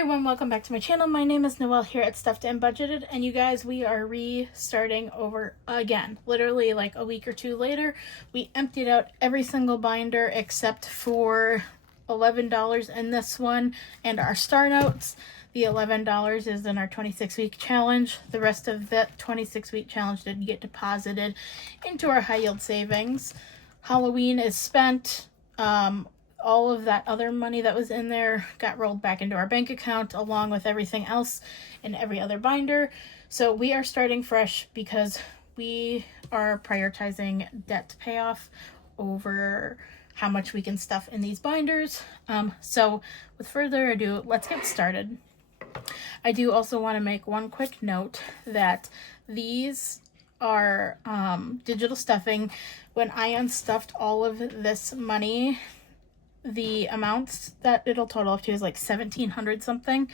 everyone, welcome back to my channel. My name is Noelle here at Stuffed and Budgeted, and you guys, we are restarting over again. Literally like a week or two later, we emptied out every single binder except for $11 in this one and our star notes. The $11 is in our 26-week challenge. The rest of that 26-week challenge did get deposited into our high yield savings. Halloween is spent. All of that other money that was in there got rolled back into our bank account along with everything else in every other binder. So we are starting fresh because we are prioritizing debt payoff over how much we can stuff in these binders. So with further ado, let's get started. I do also want to make one quick note that these are digital stuffing. When I unstuffed all of this money, the amounts that it'll total up to is like $1,700 something.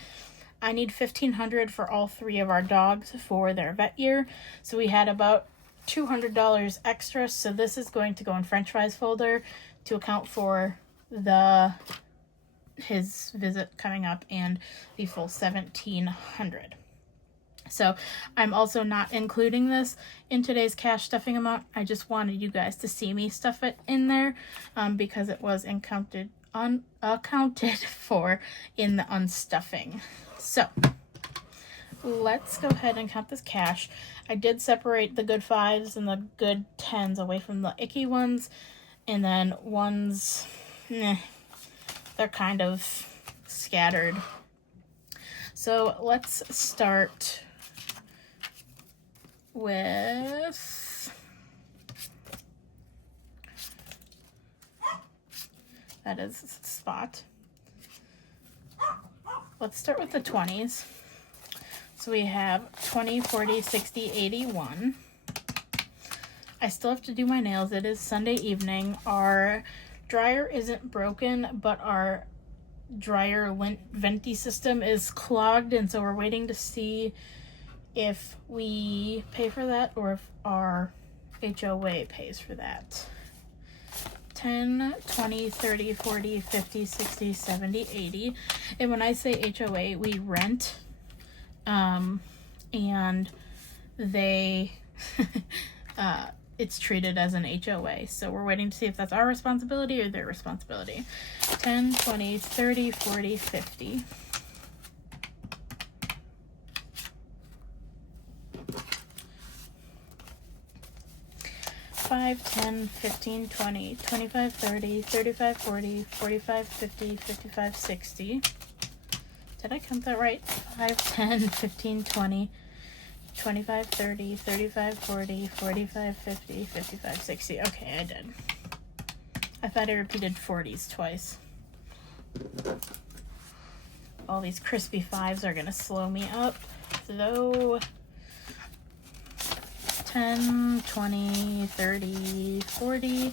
I need $1,500 for all three of our dogs for their vet year. So we had about $200 extra. So this is going to go in French fries folder to account for his visit coming up and the full $1,700. So I'm also not including this in today's cash stuffing amount. I just wanted you guys to see me stuff it in there because it was accounted for in the unstuffing. So let's go ahead and count this cash. I did separate the good 5s and the good 10s away from the icky ones, and then ones, they're kind of scattered. So let's start with that is Spot. Let's start with the 20s. So we have 20, 40, 60, 81. I still have to do my nails. It is Sunday evening. Our dryer isn't broken, but our dryer venti system is clogged, and so we're waiting to see if we pay for that or if our HOA pays for that. 10, 20, 30, 40, 50, 60, 70, 80. And when I say HOA, we rent. And they, it's treated as an HOA. So we're waiting to see if that's our responsibility or their responsibility. 10, 20, 30, 40, 50. 5, 10, 15, 20, 25, 30, 35, 40, 45, 50, 55, 60. Did I count that right? 5, 10, 15, 20, 25, 30, 35, 40, 45, 50, 55, 60. Okay, I did. I thought I repeated 40s twice. All these crispy 5s are going to slow me up, though. 10, 20, 30, 40,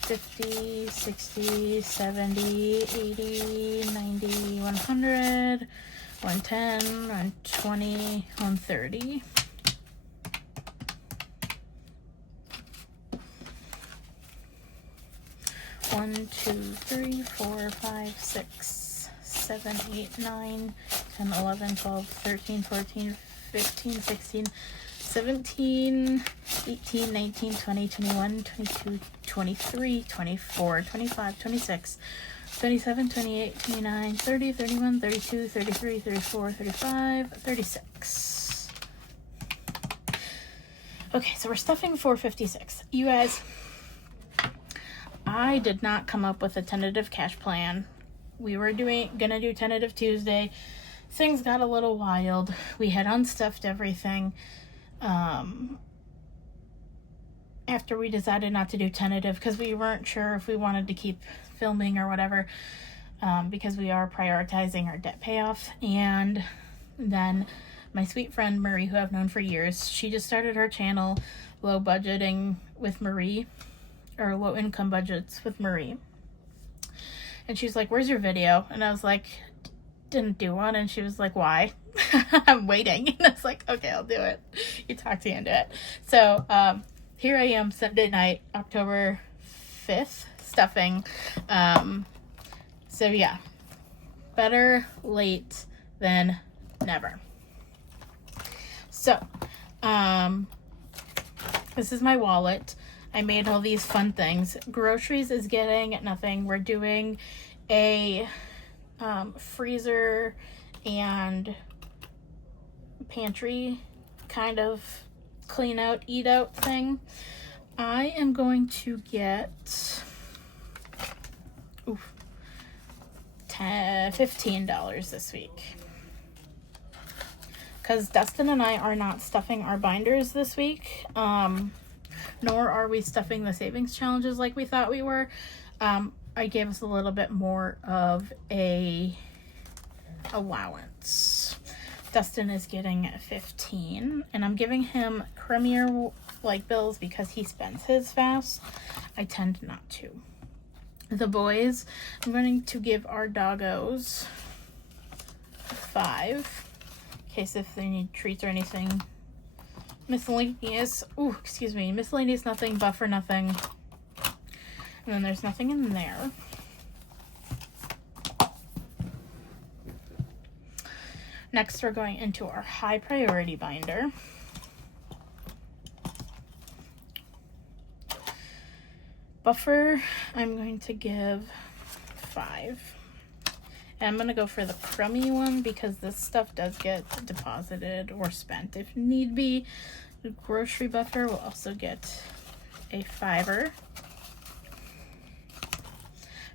50, 60, 70, 80, 90, 100, 110, 120, 130. One, 2, 3, 4, 5, 6, 7, 8, 9, 10, 11, 12, 13, 14, 15, 16, 17, 18, 19, 20, 21, 22, 23, 24, 25, 26, 27, 28, 29, 30, 31, 32, 33, 34, 35, 36. Okay, so we're stuffing 456. You guys, I did not come up with a tentative cash plan. We were gonna do tentative Tuesday. Things got a little wild. We had unstuffed everything. After we decided not to do tentative because we weren't sure if we wanted to keep filming or whatever, because we are prioritizing our debt payoff. And then my sweet friend Marie, who I've known for years, she just started her channel, Low Budgeting with Marie, or Low Income Budgets with Marie. And she's like, "Where's your video?" And I was like, "Didn't do one." And she was like, "Why?" I'm waiting. And I was like, "Okay, I'll do it." You talked me into it. So here I am, Sunday night, October 5th, stuffing. So yeah, better late than never. So, this is my wallet. I made all these fun things. Groceries is getting nothing. We're doing a freezer and pantry kind of clean out, eat out thing. I am going to get $15 this week. Because Dustin and I are not stuffing our binders this week. Nor are we stuffing the savings challenges like we thought we were. I gave us a little bit more of a allowance. Dustin is getting 15, and I'm giving him crummier like bills because he spends his fast. I tend not to. The boys, I'm going to give our doggos 5 in case if they need treats or anything. Miscellaneous, miscellaneous nothing, buffer nothing, and then there's nothing in there. Next, we're going into our high priority binder. Buffer, I'm going to give 5. And I'm going to go for the crummy one because this stuff does get deposited or spent if need be. The grocery buffer will also get a 5.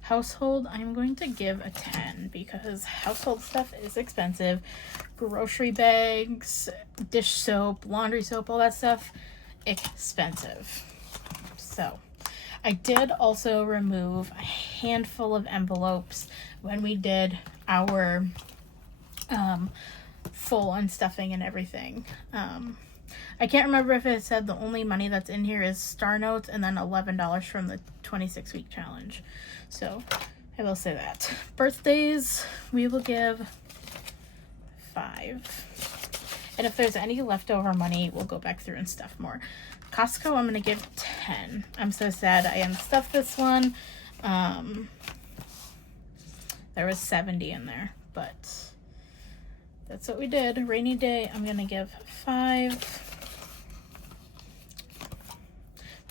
Household, I'm going to give a 10 because household stuff is expensive. Grocery bags, dish soap, laundry soap, all that stuff, expensive. So I did also remove a handful of envelopes when we did our full unstuffing and everything. I can't remember if it said the only money that's in here is Star Notes and then $11 from the 26-week challenge. So I will say that. Birthdays, we will give 5. And if there's any leftover money, we'll go back through and stuff more. Costco, I'm going to give 10. I'm so sad I unstuffed this one. There was 70 in there, but that's what we did. Rainy day, I'm going to give 5.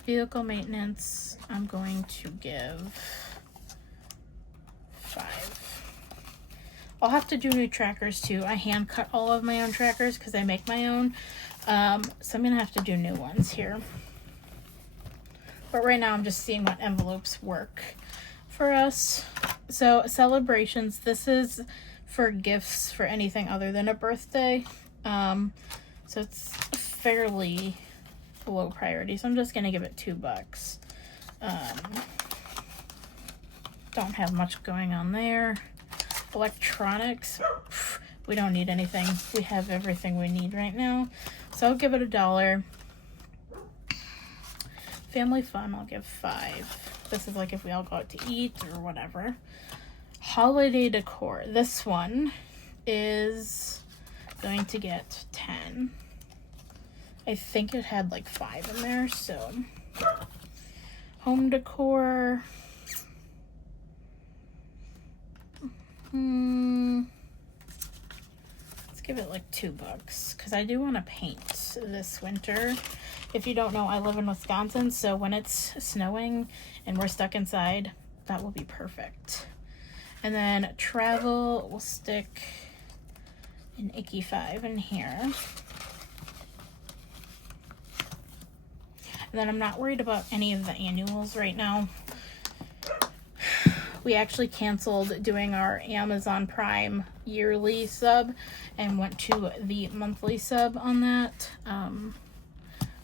Vehicle maintenance, I'm going to give 5. I'll have to do new trackers too. I hand cut all of my own trackers because I make my own. So I'm going to have to do new ones here. But right now I'm just seeing what envelopes work for us. So celebrations, this is for gifts for anything other than a birthday. So it's fairly low priority. So I'm just going to give it $2. Don't have much going on there. Electronics, we don't need anything. We have everything we need right now. So I'll give it $1. Family fun, I'll give 5. This is like if we all go out to eat or whatever. Holiday decor, this one is going to get 10. I think it had like 5 in there, so. Home decor. Let's give it like $2 because I do want to paint this winter. If you don't know, I live in Wisconsin, so when it's snowing and we're stuck inside, that will be perfect. And then travel, we'll stick an icky 5 in here. And then I'm not worried about any of the annuals right now. We actually canceled doing our Amazon Prime yearly sub and went to the monthly sub on that.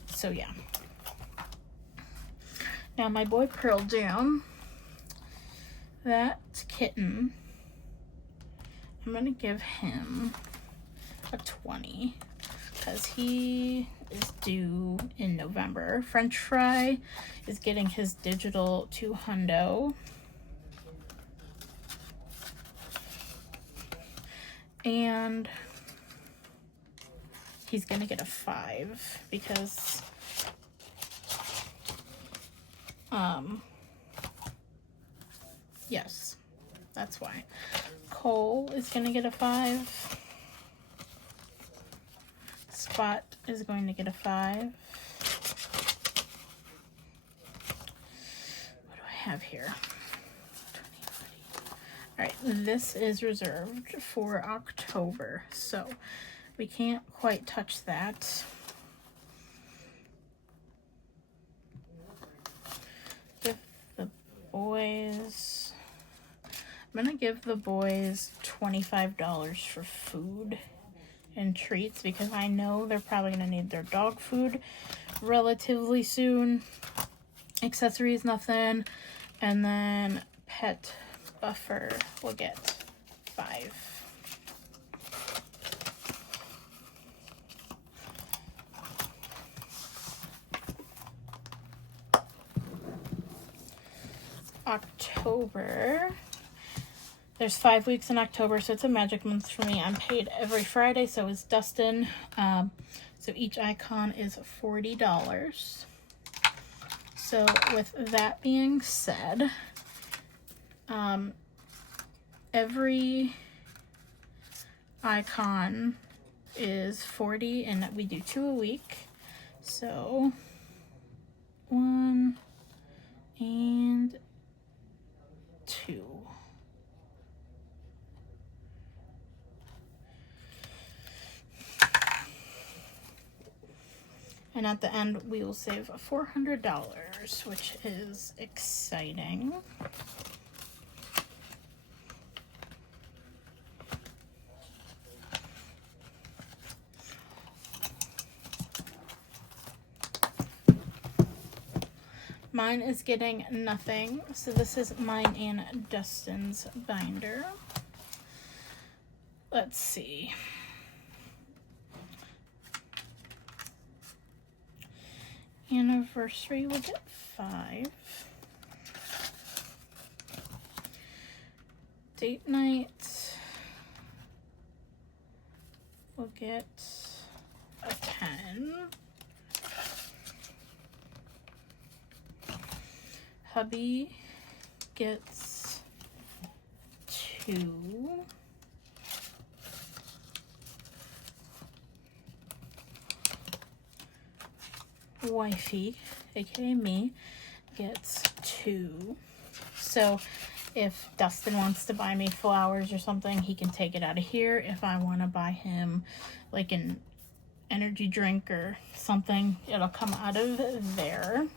So yeah. Now my boy Pearl Jam, that kitten, I'm gonna give him a 20 because he is due in November. French Fry is getting his digital to hundo. And he's gonna get a 5 because yes, that's why. Cole is going to get a 5. Spot is going to get a 5. What do I have here? Alright, this is reserved for October, so we can't quite touch that. Give the boys... I'm gonna give the boys $25 for food and treats because I know they're probably gonna need their dog food relatively soon. Accessories, nothing. And then pet buffer will get 5. October. There's 5 weeks in October, so it's a magic month for me. I'm paid every Friday, so is Dustin. So each icon is $40. So with that being said, every icon is 40 and we do 2 a week. So 1 and 2. And at the end, we will save $400, which is exciting. Mine is getting nothing, so this is mine and Dustin's binder. Let's see. Anniversary will get 5. Date night will get a 10. Hubby gets 2. Wifey, aka me, gets 2. So if Dustin wants to buy me flowers or something, he can take it out of here. If I want to buy him like an energy drink or something, it'll come out of there.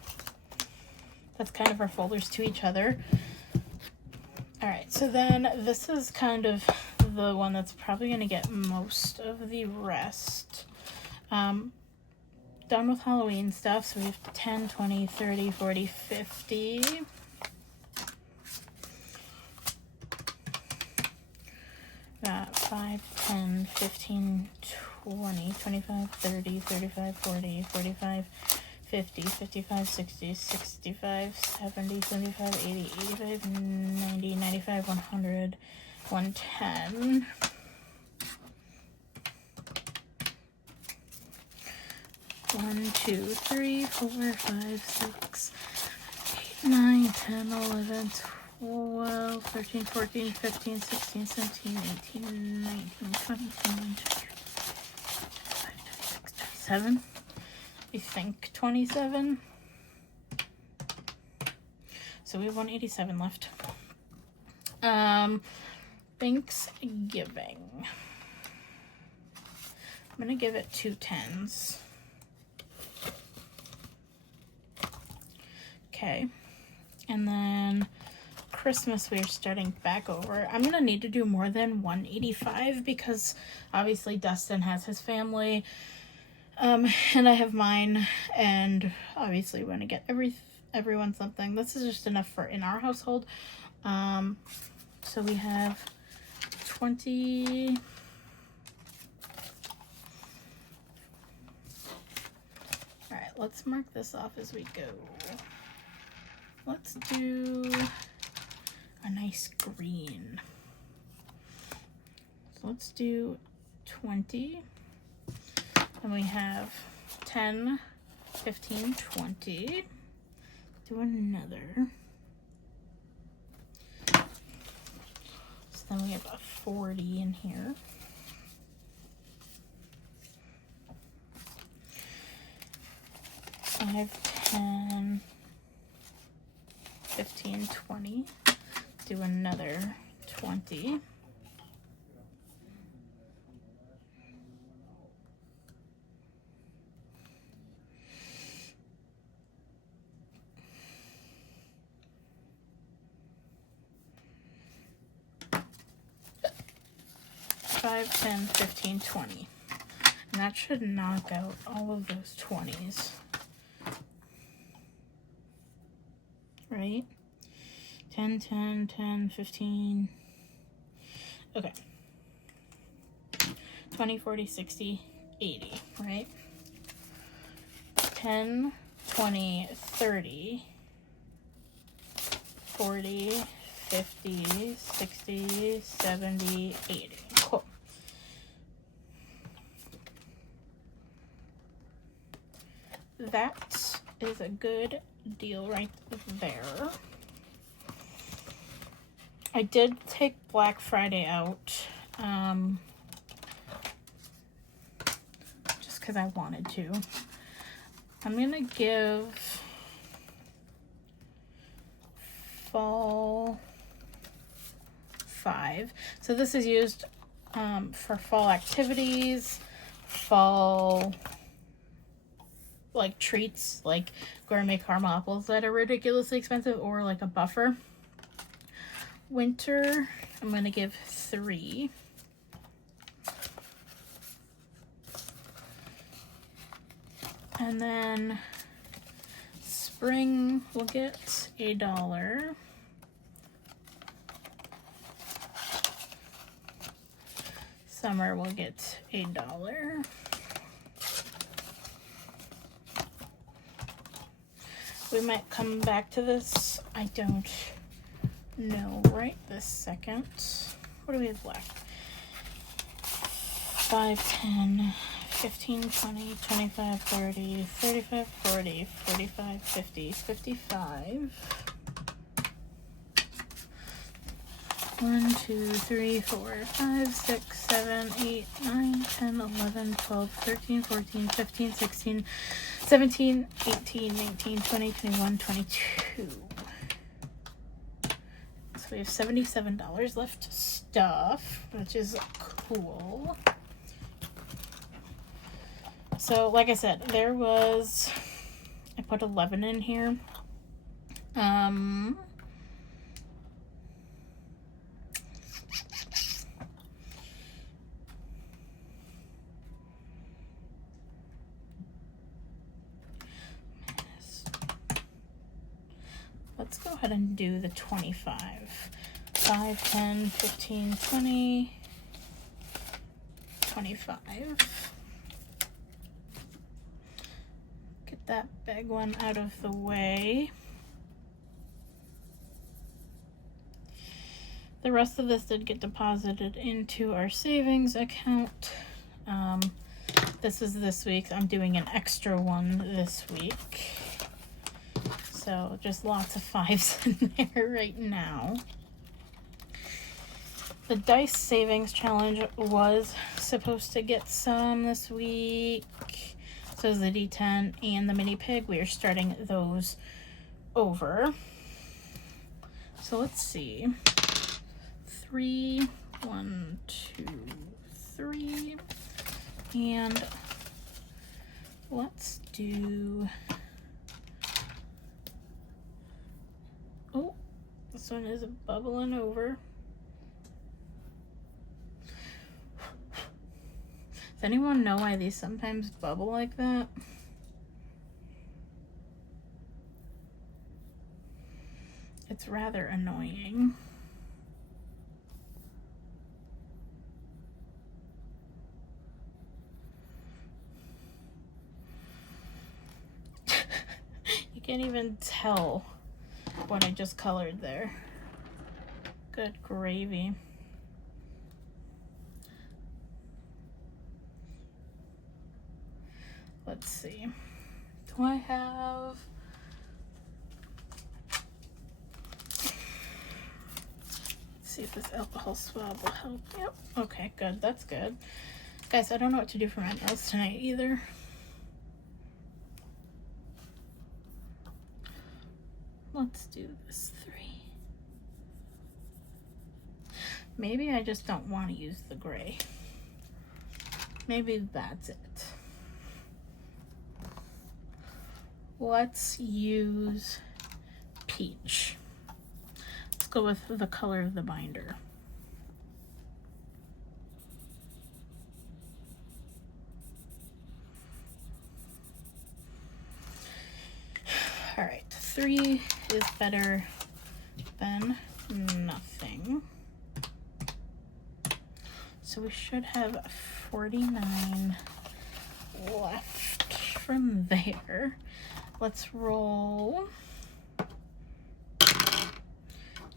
That's kind of our folders to each other. Alright, so then this is kind of the one that's probably going to get most of the rest. Done with Halloween stuff, so we have 10, 20, 30, 40, 50. Got 5, 10, 15, 20, 25, 30, 35, 40, 45, 50, 55, 60, 65, 70, 75, 80, 85, 90, 95, 100, 110. 1, 2, 3, 4, 5, 6, 8, 9, 10, 11, 12, 13, 14, 15, 16, 17, 18, 19, 20, 21, 22, 25, 26, 27. I think 27. So we have 187 left. Thanksgiving. I'm gonna give it 2 10s. Okay, and then Christmas we're starting back over. I'm gonna need to do more than 185 because obviously Dustin has his family, and I have mine, and obviously we want to get everyone something. This is just enough for in our household. So we have 20. All right, let's mark this off as we go. Let's do a nice green. So let's do 20. And we have 10, 15, 20. Do another. So Then we have a 40 in here. Five, 10, 15, 20. Do another 20. Five, 10, 15, 20. And that should knock out all of those 20s. Right? 10, 10, 10, 15. Okay. 20, 40, 60, 80, right? 10, 20, 30, 40, 50, 60, 70, 80. Cool. That is a good deal right there. I did take Black Friday out, just because I wanted to. I'm going to give fall 5. So this is used for fall activities, fall like treats, like gourmet caramel apples that are ridiculously expensive, or like a buffer. Winter, I'm going to give 3. And then spring will get $1. Summer will get $1. We might come back to this. I don't know right this second. What do we have left? 5, 10, 15, 20, 25, 30, 35, 40, 45, 50, 55. 1, 2, 3, 4, 5, 6, 7, 8, 9, 10, 11, 12, 13, 14, 15, 16, 17, 18, 19, 20, 21, 22. So we have $77 left to stuff, which is cool. So like I said, there was, I put 11 in here. Let's go ahead and do the 25. 5, 10, 15, 20, 25. Get that big one out of the way. The rest of this did get deposited into our savings account. This is this week's. I'm doing an extra one this week. So just lots of 5s in there right now. The Dice Savings Challenge was supposed to get some this week. So is the D10 and the Mini Pig. We are starting those over. So let's see. 3, 1, 2, 3. And let's do... Oh, this one is bubbling over. Does anyone know why these sometimes bubble like that? It's rather annoying. You can't even tell what I just colored there. Good gravy. Let's see. Do I have... Let's Let's see if this alcohol swab will help. Yep. Okay, good. That's good. Guys, I don't know what to do for my nails tonight either. Let's do this 3. Maybe I just don't want to use the gray. Maybe that's it. Let's use peach. Let's go with the color of the binder. All right, 3 is better than nothing. So we should have 49 left from there. Let's roll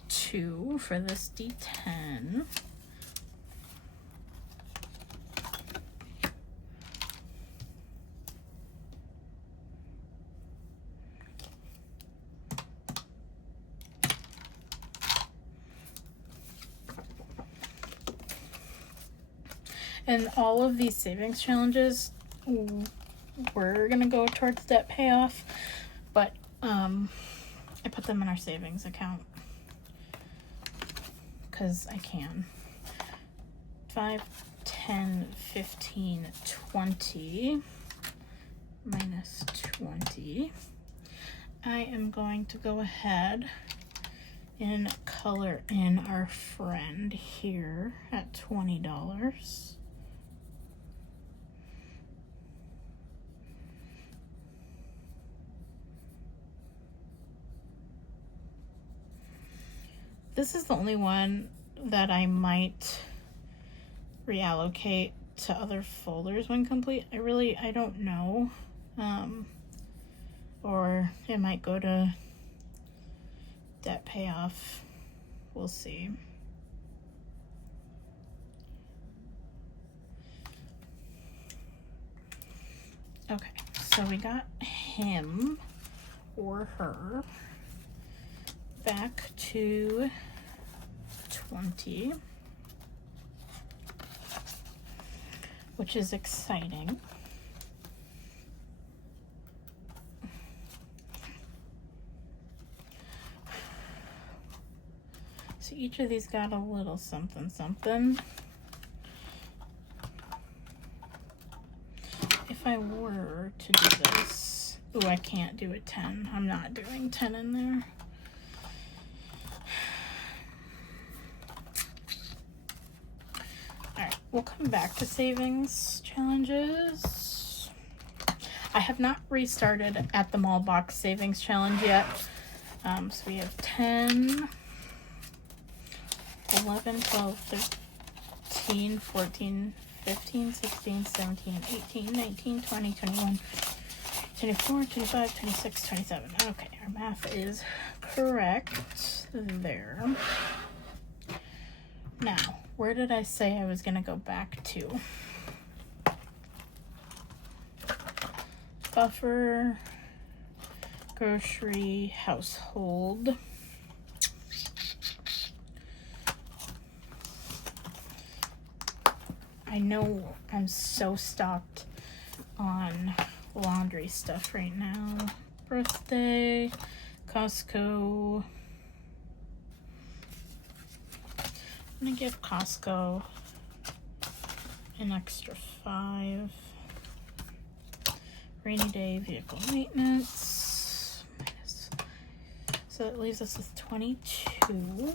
2 for this D10. And all of these savings challenges, we're gonna go towards debt payoff, but I put them in our savings account because I can. 5, 10, 15, 20 minus 20. I am going to go ahead and color in our friend here at $20. This is the only one that I might reallocate to other folders when complete. I don't know. Or it might go to debt payoff. We'll see. Okay, so we got him or her back to 20, which is exciting. So each of these got a little something something. If I were to do this, oh, I can't do a 10. I'm not doing 10 in there. We'll come back to savings challenges. I have not restarted at the mall box savings challenge yet. So we have 10, 11, 12, 13, 14, 15, 16, 17, 18, 19, 20, 21, 24, 25, 26, 27. Okay, our math is correct there. Now, where did I say I was going to go back to? Buffer, grocery, household. I know I'm so stocked on laundry stuff right now. Birthday, Costco. I'm gonna give Costco an extra 5. Rainy day vehicle maintenance. So that leaves us with 22.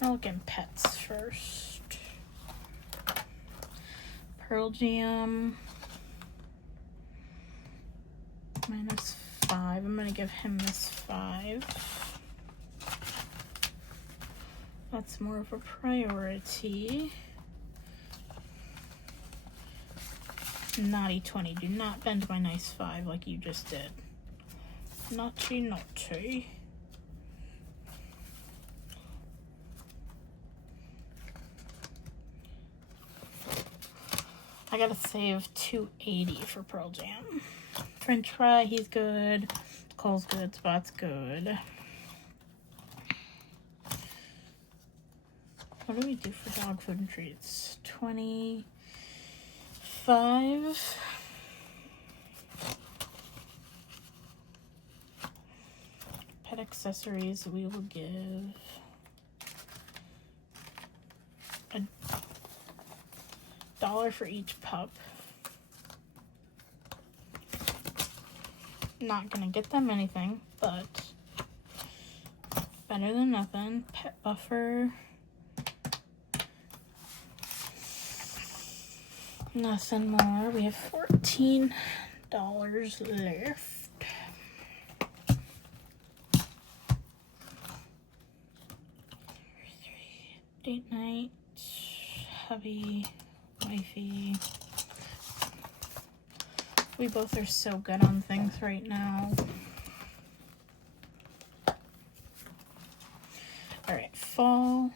I'll look in pets first. Pearl Jam. Minus 5. I'm gonna give him this 5. That's more of a priority. Naughty 20. Do not bend my nice 5 like you just did. Naughty, naughty. I gotta save 280 for Pearl Jam. French fry, he's good. Cole's good. Spot's good. What do we do for dog food and treats? 25. Pet accessories, we will give $1 for each pup. Not gonna get them anything, but better than nothing. Pet buffer. Nothing more. We have $14 left. Date night. Hubby. Wifey. We both are so good on things right now. Alright, fall.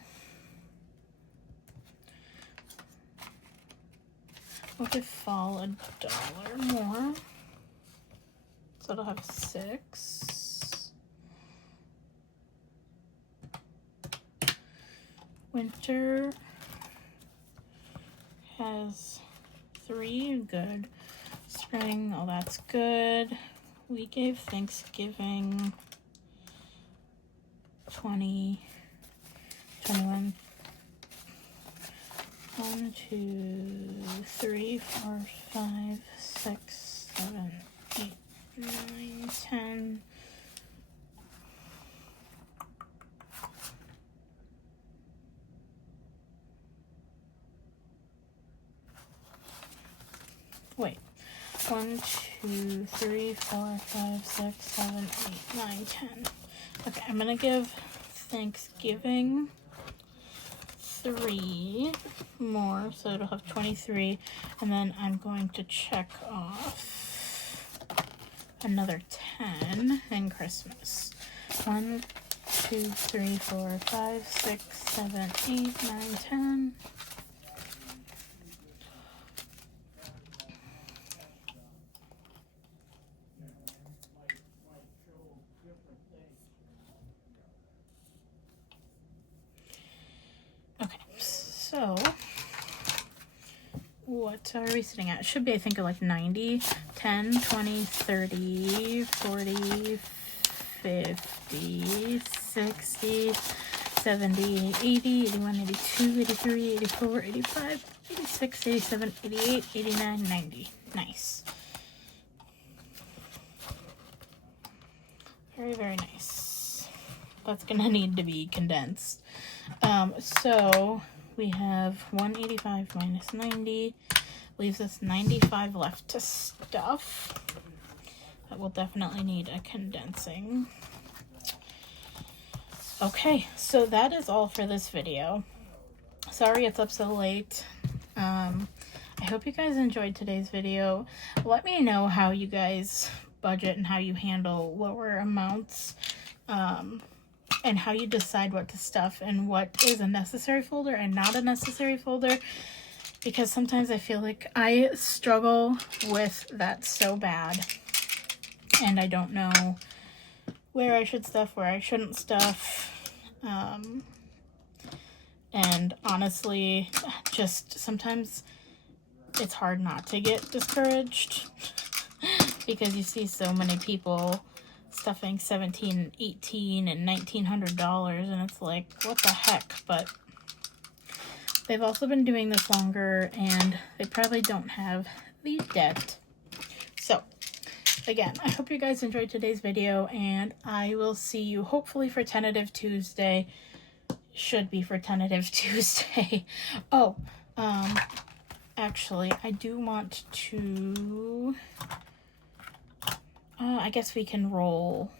We'll give fall $1 more. So it'll have 6. Winter has 3. Good. Spring, oh, that's good. We gave Thanksgiving 20, 21. 1, 2, 3, 4, 5, 6, 7, 8, 9, 10. Wait. 1, 2, 3, 4, 5, 6, 7, 8, 9, 10. Okay, I'm gonna give Thanksgiving 3 more, so it'll have 23, and then I'm going to check off another 10 in Christmas. 1, 2, 3, 4, 5, 6, 7, 8, 9, 10. So, what are we sitting at? It should be, I think, like 90, 10, 20, 30, 40, 50, 60, 70, 80, 81, 82, 83, 84, 85, 86, 87, 88, 89, 90. Nice. Very, very nice. That's gonna need to be condensed. So we have 185 minus 90, leaves us 95 left to stuff. That will definitely need a condensing. Okay, so that is all for this video. Sorry it's up so late. I hope you guys enjoyed today's video. Let me know how you guys budget and how you handle lower amounts. And how you decide what to stuff and what is a necessary folder and not a necessary folder, because sometimes I feel like I struggle with that so bad and I don't know where I should stuff, where I shouldn't stuff, and honestly, just sometimes it's hard not to get discouraged because you see so many people stuffing $1,700, $1,800, and $1,900, and it's like, what the heck? But they've also been doing this longer, and they probably don't have the debt. So, again, I hope you guys enjoyed today's video, and I will see you hopefully for Tentative Tuesday. Should be for Tentative Tuesday. Oh, actually, I do want to... I guess we can roll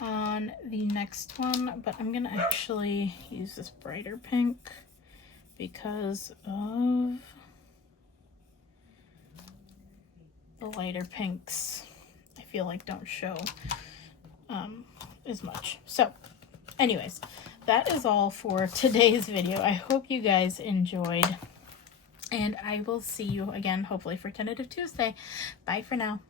on the next one, but I'm gonna actually use this brighter pink because of the lighter pinks I feel like don't show as much. So anyways, that is all for today's video. I hope you guys enjoyed, and I will see you again hopefully for Tentative Tuesday. Bye for now.